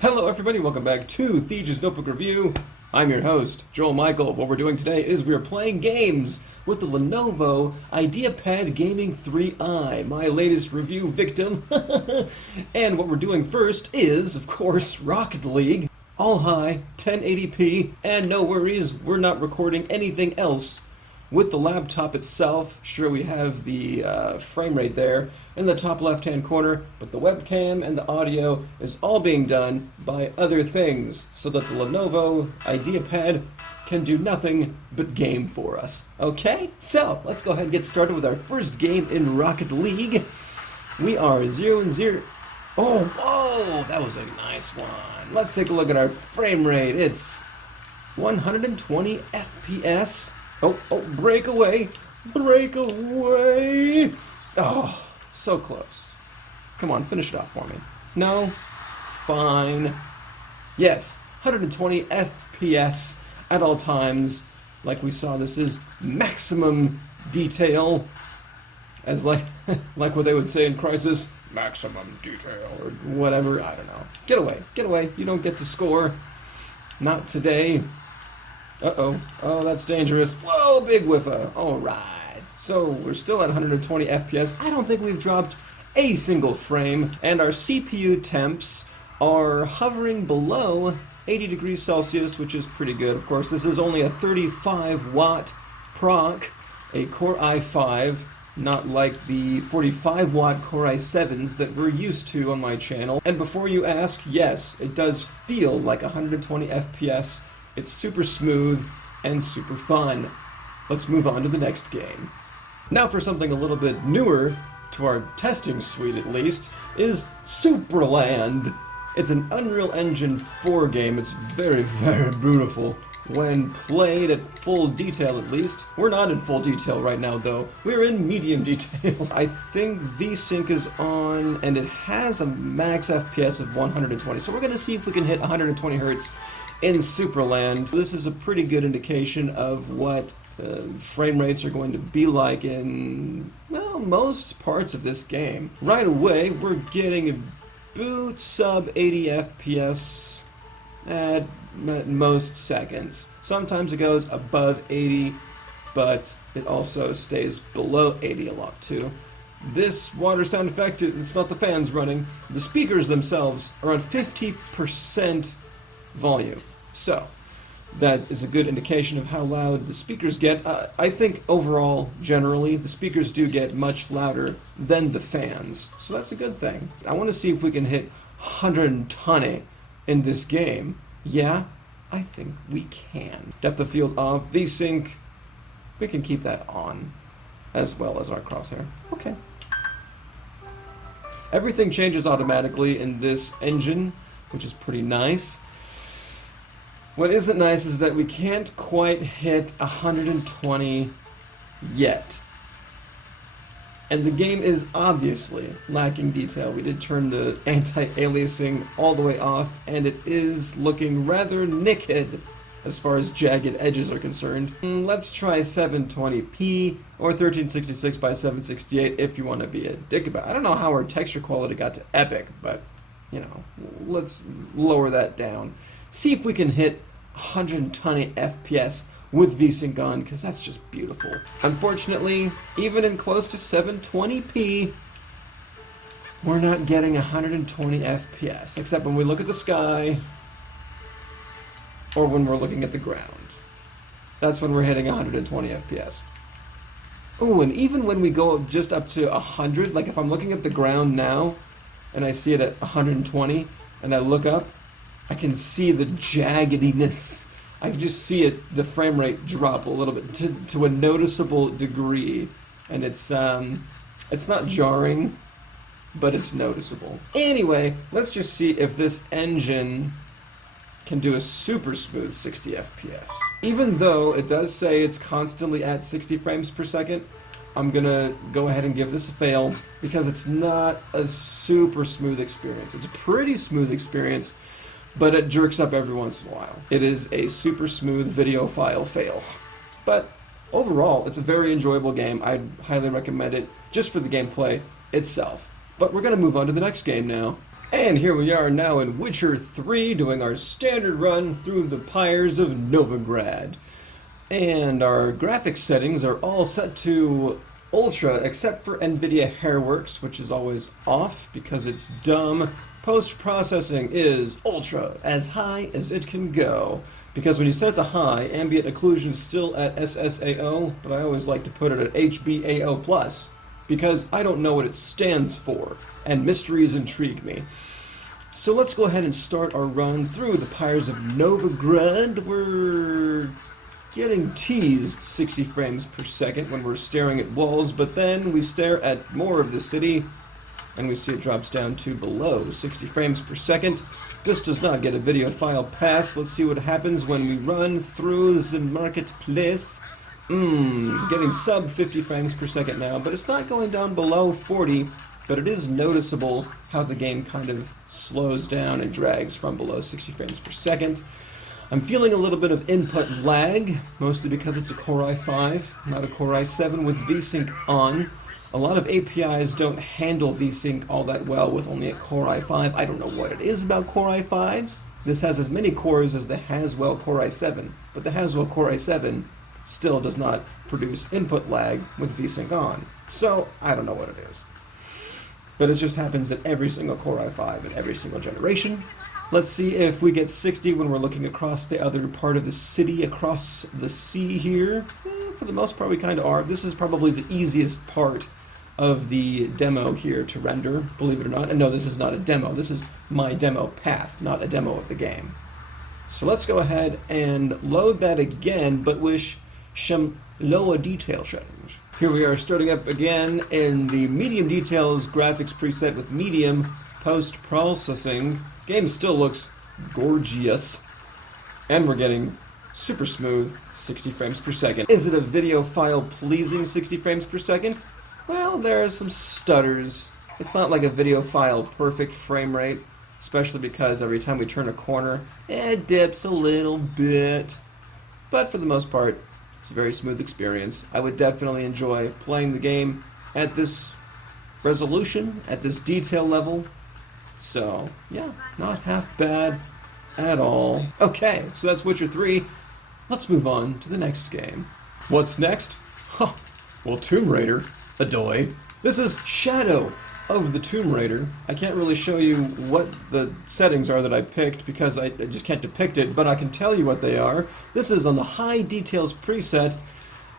Hello everybody, welcome back to Thiege's Notebook Review. I'm your host, Joel Michael. What we're doing today is we're playing games with the Lenovo IdeaPad Gaming 3i, my latest review victim. And what we're doing first is, of course, Rocket League. All high, 1080p, and no worries, we're not recording anything else with the laptop itself. Sure, we have the frame rate there in the top left-hand corner, but the webcam and the audio is all being done by other things, so that the Lenovo IdeaPad can do nothing but game for us. Okay, so let's go ahead and get started with our first game in Rocket League. We are 0-0. Oh, whoa, that was a nice one. Let's take a look at our frame rate. It's 120 FPS. Oh, breakaway, breakaway. Oh, so close. Come on, finish it off for me. No? Fine. Yes, 120 FPS at all times. Like we saw, this is maximum detail. As like what they would say in Crisis, maximum detail, or whatever, I don't know. Get away, you don't get to score. Not today. Uh-oh. Oh, that's dangerous. Whoa, big whiffa. All right. So we're still at 120 FPS. I don't think we've dropped a single frame. And our CPU temps are hovering below 80 degrees Celsius, which is pretty good. Of course, this is only a 35 watt proc, a Core i5, not like the 45 watt Core i7s that we're used to on my channel. And before you ask, yes, it does feel like 120 FPS. It's super smooth and super fun. Let's move on to the next game. Now for something a little bit newer, to our testing suite at least, is Supraland. It's an Unreal Engine 4 game. It's very, very beautiful when played at full detail at least. We're not in full detail right now though. We're in medium detail. I think VSync is on and it has a max FPS of 120. So we're going to see if we can hit 120 Hertz in Supraland. This is a pretty good indication of what frame rates are going to be like in, well, most parts of this game. Right away, we're getting a boot sub 80 FPS at most seconds. Sometimes it goes above 80, but it also stays below 80 a lot too. This water sound effect, it's not the fans running. The speakers themselves are on 50% volume. So, that is a good indication of how loud the speakers get. I think overall, generally, the speakers do get much louder than the fans. So that's a good thing. I want to see if we can hit 120 in this game. Yeah, I think we can. Depth of field off, VSync, we can keep that on, as well as our crosshair. Okay. Everything changes automatically in this engine, which is pretty nice. What isn't nice is that we can't quite hit 120 yet. And the game is obviously lacking detail. We did turn the anti-aliasing all the way off, and it is looking rather naked as far as jagged edges are concerned. Let's try 720p or 1366 by 768 if you want to be a dick about it. I don't know how our texture quality got to epic, but, you know, let's lower that down. See if we can hit 120 FPS with VSync on, because that's just beautiful. Unfortunately, even in close to 720p, we're not getting 120 FPS, except when we look at the sky or when we're looking at the ground. That's when we're hitting 120 FPS. Oh, and even when we go just up to 100, like if I'm looking at the ground now and I see it at 120 and I look up, I can see the jaggediness. I can just see it, the frame rate drop a little bit to a noticeable degree, and it's not jarring, but it's noticeable. Anyway, let's just see if this engine can do a super smooth 60 FPS. Even though it does say it's constantly at 60 frames per second, I'm gonna go ahead and give this a fail because it's not a super smooth experience. It's a pretty smooth experience, but it jerks up every once in a while. It is a super smooth video file fail. But overall, it's a very enjoyable game. I'd highly recommend it just for the gameplay itself. But we're going to move on to the next game now. And here we are now in Witcher 3, doing our standard run through the pyres of Novigrad. And our graphics settings are all set to Ultra, except for Nvidia Hairworks, which is always off because it's dumb. Post-processing is Ultra, as high as it can go. Because when you set it to high, ambient occlusion is still at SSAO, but I always like to put it at HBAO+, because I don't know what it stands for, and mysteries intrigue me. So let's go ahead and start our run through the pyres of Novigrad. We're getting teased 60 frames per second when we're staring at walls, but then we stare at more of the city, and we see it drops down to below 60 frames per second. This does not get a video file pass. Let's see what happens when we run through the marketplace. Getting sub 50 frames per second now, but it's not going down below 40, but it is noticeable how the game kind of slows down and drags from below 60 frames per second. I'm feeling a little bit of input lag, mostly because it's a Core i5, not a Core i7 with VSync on. A lot of APIs don't handle VSync all that well with only a Core i5. I don't know what it is about Core i5s. This has as many cores as the Haswell Core i7, but the Haswell Core i7 still does not produce input lag with VSync on. So, I don't know what it is. But it just happens that every single Core i5 in every single generation. Let's see if we get 60 when we're looking across the other part of the city, across the sea here. For the most part, we kind of are. This is probably the easiest part of the demo here to render, believe it or not. And no, this is not a demo. This is my demo path, not a demo of the game. So let's go ahead and load that again, but with some lower detail settings. Here we are starting up again in the medium details graphics preset with medium post-processing. Game still looks gorgeous. And we're getting super smooth 60 frames per second. Is it a video file pleasing 60 frames per second? Well, there are some stutters. It's not like a video file perfect frame rate, especially because every time we turn a corner, it dips a little bit. But for the most part, it's a very smooth experience. I would definitely enjoy playing the game at this resolution, at this detail level. So, yeah, not half bad at all. Okay, so that's Witcher 3. Let's move on to the next game. What's next? Huh, well, Tomb Raider. Adoy. This is Shadow of the Tomb Raider. I can't really show you what the settings are that I picked because I just can't depict it, but I can tell you what they are. This is on the High Details preset,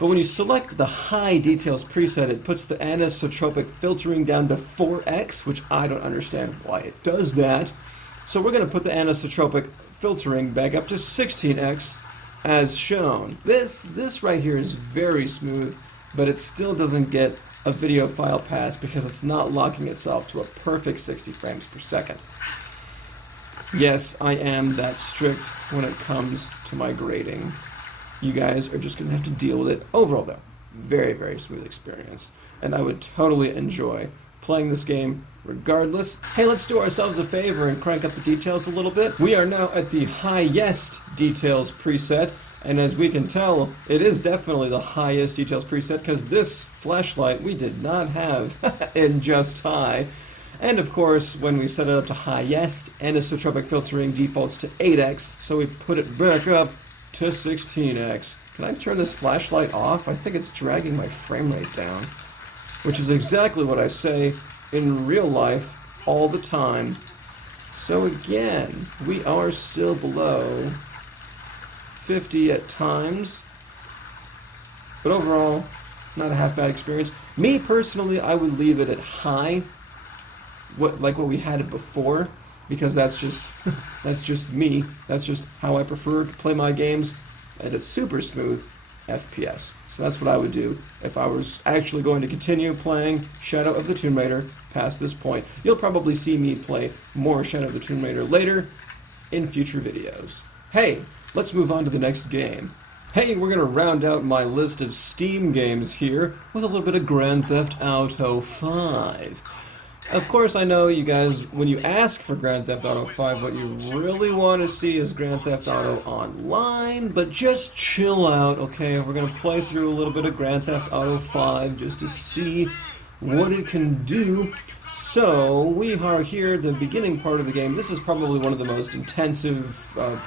but when you select the High Details preset, it puts the anisotropic filtering down to 4x, which I don't understand why it does that. So we're going to put the anisotropic filtering back up to 16x as shown. This right here is very smooth, but it still doesn't get a video file pass because it's not locking itself to a perfect 60 frames per second. Yes, I am that strict when it comes to my grading. You guys are just going to have to deal with it. Overall though, very, very smooth experience. And I would totally enjoy playing this game regardless. Hey, let's do ourselves a favor and crank up the details a little bit. We are now at the highest details preset. And as we can tell, it is definitely the highest details preset because this flashlight we did not have in just high. And of course, when we set it up to highest, anisotropic filtering defaults to 8x, so we put it back up to 16x. Can I turn this flashlight off? I think it's dragging my frame rate down, which is exactly what I say in real life all the time. So again, we are still below 50 at times, but overall, not a half bad experience. Me personally, I would leave it at high, like what we had it before, because that's just me. That's just how I prefer to play my games at a super smooth FPS. So that's what I would do if I was actually going to continue playing Shadow of the Tomb Raider past this point. You'll probably see me play more Shadow of the Tomb Raider later in future videos. Hey, let's move on to the next game. Hey, we're going to round out my list of Steam games here with a little bit of Grand Theft Auto 5. Of course, I know you guys, when you ask for Grand Theft Auto 5, what you really want to see is Grand Theft Auto Online, but just chill out, okay? We're going to play through a little bit of Grand Theft Auto 5 just to see what it can do. So, we are here at the beginning part of the game. This is probably one of the most intensive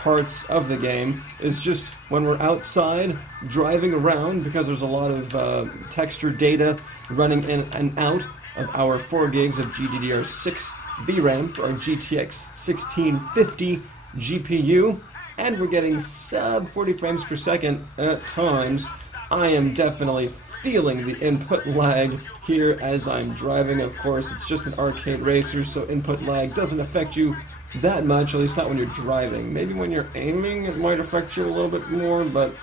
parts of the game. It's just when we're outside driving around, because there's a lot of texture data running in and out of our 4 gigs of GDDR6 VRAM for our GTX 1650 GPU, and we're getting sub 40 frames per second at times. I am definitely feeling the input lag here as I'm driving. Of course, it's just an arcade racer, so input lag doesn't affect you that much, at least not when you're driving. Maybe when you're aiming it might affect you a little bit more, but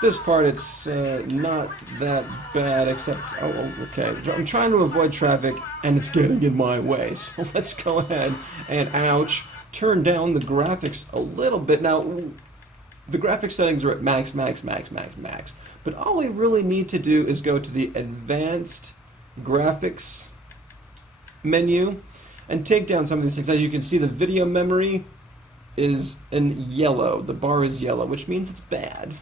this part it's not that bad, except, oh, okay, I'm trying to avoid traffic and it's getting in my way, so let's go ahead and, ouch, turn down the graphics a little bit. Now, the graphics settings are at max, but all we really need to do is go to the advanced graphics menu and take down some of these things. As you can see, the video memory is in yellow. The bar is yellow, which means it's bad.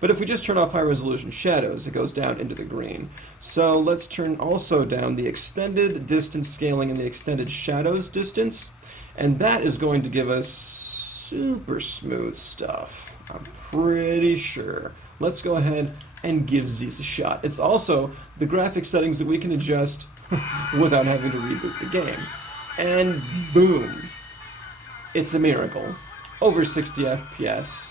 But if we just turn off high resolution shadows, it goes down into the green. So let's turn also down the extended distance scaling and the extended shadows distance, and that is going to give us super smooth stuff, I'm pretty sure. Let's go ahead and give this a shot. It's also the graphics settings that we can adjust without having to reboot the game. And boom, it's a miracle. Over 60 FPS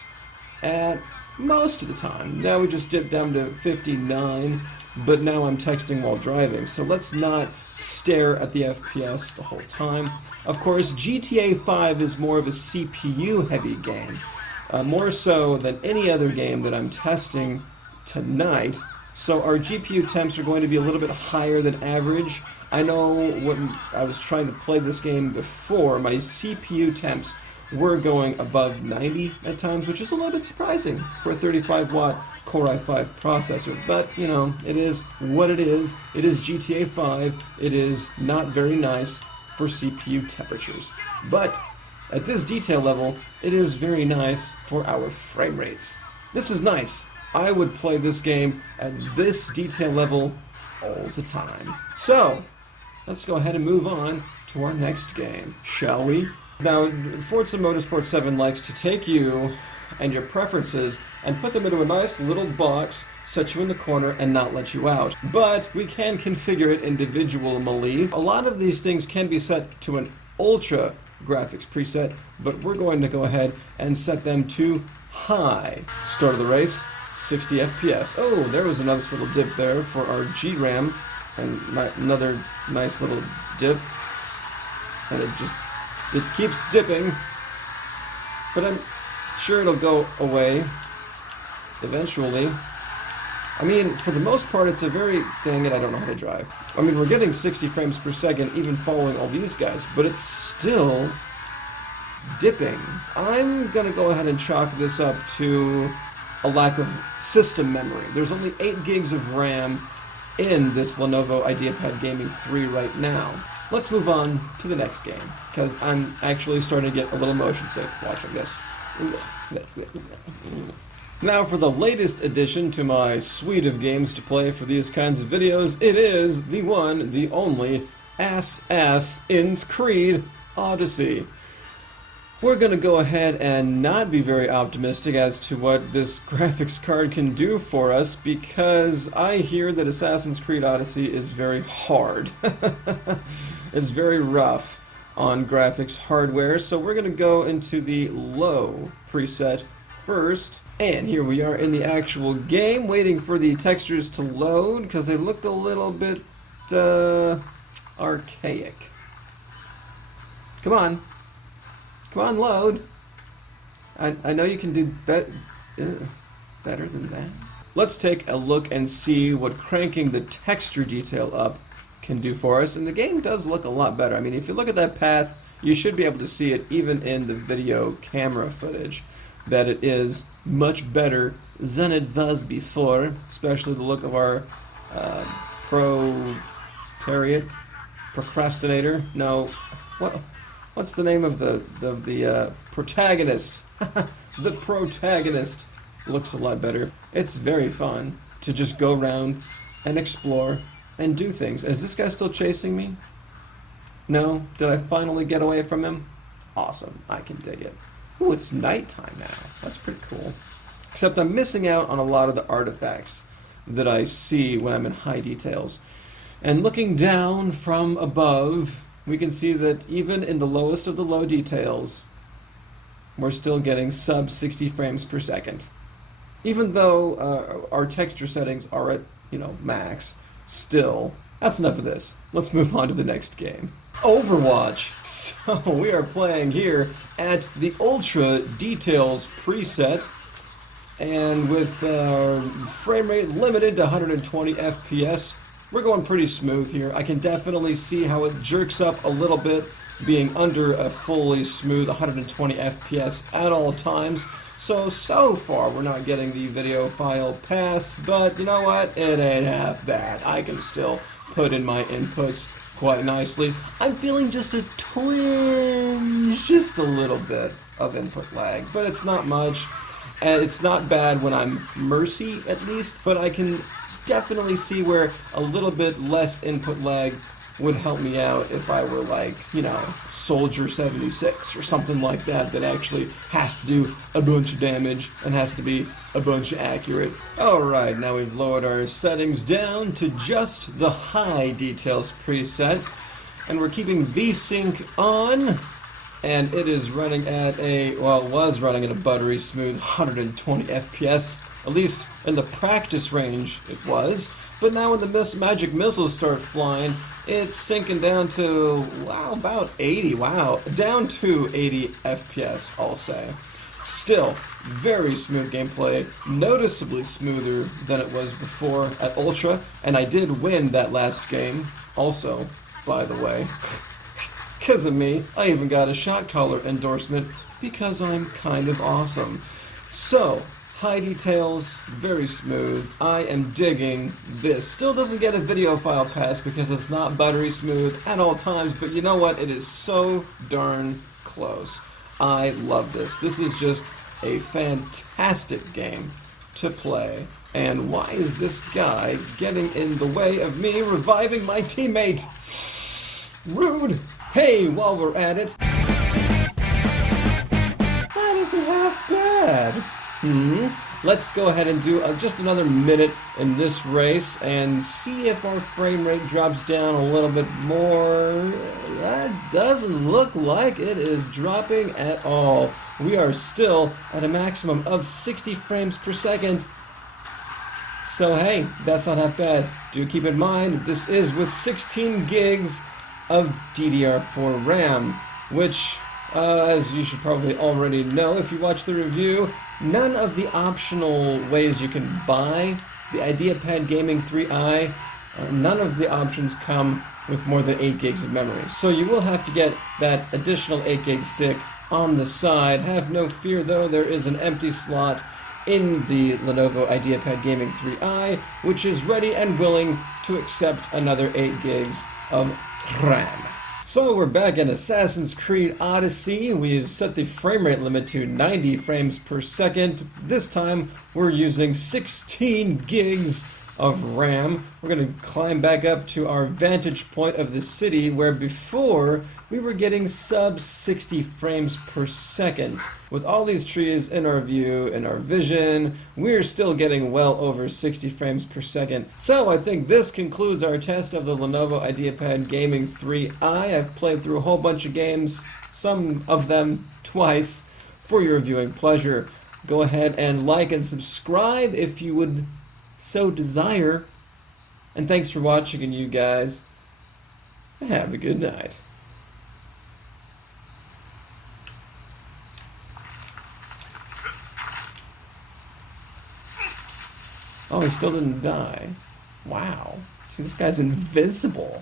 at most of the time. Now we just dipped down to 59, but now I'm texting while driving, so let's not stare at the FPS the whole time. Of course, GTA 5 is more of a CPU-heavy game, more so than any other game that I'm testing tonight, so our GPU temps are going to be a little bit higher than average. I know when I was trying to play this game before, my CPU temps were going above 90 at times, which is a little bit surprising for a 35-watt Core i5 processor, but, you know, it is what it is. It is GTA 5. It is not very nice for CPU temperatures, but at this detail level, it is very nice for our frame rates. This is nice. I would play this game at this detail level all the time. So, let's go ahead and move on to our next game, shall we? Now, Forza Motorsport 7 likes to take you and your preferences and put them into a nice little box, set you in the corner, and not let you out. But we can configure it individually. A lot of these things can be set to an ultra graphics preset, but we're going to go ahead and set them to high. Start of the race, 60 FPS. Oh, there was a nice little dip there for our GRAM, and another nice little dip. And it keeps dipping, but I'm sure it'll go away eventually. I mean, for the most part, it's a very... Dang it, I don't know how to drive. I mean, we're getting 60 frames per second even following all these guys, but it's still dipping. I'm going to go ahead and chalk this up to a lack of system memory. There's only 8 gigs of RAM in this Lenovo IdeaPad Gaming 3 right now. Let's move on to the next game, because I'm actually starting to get a little motion sick watching this. Now for the latest addition to my suite of games to play for these kinds of videos, it is the one, the only, Assassin's Creed Odyssey. We're going to go ahead and not be very optimistic as to what this graphics card can do for us, because I hear that Assassin's Creed Odyssey is very hard. It's very rough on graphics hardware, so we're going to go into the low preset first. And here we are in the actual game, waiting for the textures to load, because they look a little bit archaic. Come on. Come on, load. I know you can do better than that. Let's take a look and see what cranking the texture detail up can do for us. And the game does look a lot better. I mean, if you look at that path, you should be able to see it even in the video camera footage, that it is much better than it was before, especially the look of our procrastinator. No, what's the name of the protagonist? The protagonist looks a lot better. It's very fun to just go around and explore and do things. Is this guy still chasing me? No? Did I finally get away from him? Awesome. I can dig it. Ooh, it's nighttime now. That's pretty cool. Except I'm missing out on a lot of the artifacts that I see when I'm in high details. And looking down from above, we can see that even in the lowest of the low details, we're still getting sub 60 frames per second. Even though our texture settings are at, max, still, that's enough of this. Let's move on to the next game. Overwatch. So we are playing here at the Ultra Details preset, and with frame rate limited to 120 FPS, we're going pretty smooth here. I can definitely see how it jerks up a little bit, being under a fully smooth 120 FPS at all times. So far we're not getting the video file pass, but you know what? It ain't half bad. I can still put in my inputs quite nicely. I'm feeling just a twinge, just a little bit of input lag, but it's not much. And it's not bad when I'm Mercy, at least, but I can definitely see where a little bit less input lag would help me out if I were like, Soldier 76 or something like that actually has to do a bunch of damage and has to be a bunch accurate. Alright, now we've lowered our settings down to just the high details preset, and we're keeping VSync on, and it is running at it was running at a buttery smooth 120 FPS, at least in the practice range it was. But now when the magic missiles start flying, it's sinking down to, about 80, down to 80 FPS, I'll say. Still, very smooth gameplay, noticeably smoother than it was before at Ultra, and I did win that last game, also, by the way. Because of me, I even got a shot caller endorsement, because I'm kind of awesome. So, high details, very smooth. I am digging this. Still doesn't get a video file pass because it's not buttery smooth at all times, but you know what? It is so darn close. I love this. This is just a fantastic game to play. And why is this guy getting in the way of me reviving my teammate? Rude! Hey, while we're at it, that isn't half bad. Let's go ahead and do just another minute in this race and see if our frame rate drops down a little bit more. That doesn't look like it is dropping at all. We are still at a maximum of 60 frames per second. So hey, that's not half bad. Do keep in mind, this is with 16 gigs of DDR4 RAM, which, as you should probably already know if you watched the review, none of the optional ways you can buy the IdeaPad Gaming 3i, none of the options come with more than 8 gigs of memory. So you will have to get that additional 8 gig stick on the side. Have no fear though, there is an empty slot in the Lenovo IdeaPad Gaming 3i, which is ready and willing to accept another 8 gigs of RAM. So we're back in Assassin's Creed Odyssey. We've set the frame rate limit to 90 frames per second. This time we're using 16 gigs of RAM. We're going to climb back up to our vantage point of the city where before we were getting sub 60 frames per second. With all these trees in our view, in our vision, we're still getting well over 60 frames per second. So I think this concludes our test of the Lenovo IdeaPad Gaming 3i. I've played through a whole bunch of games, some of them twice, for your viewing pleasure. Go ahead and like and subscribe if you would so desire. And thanks for watching, and you guys have a good night. Oh, he still didn't die. Wow. See, this guy's invincible.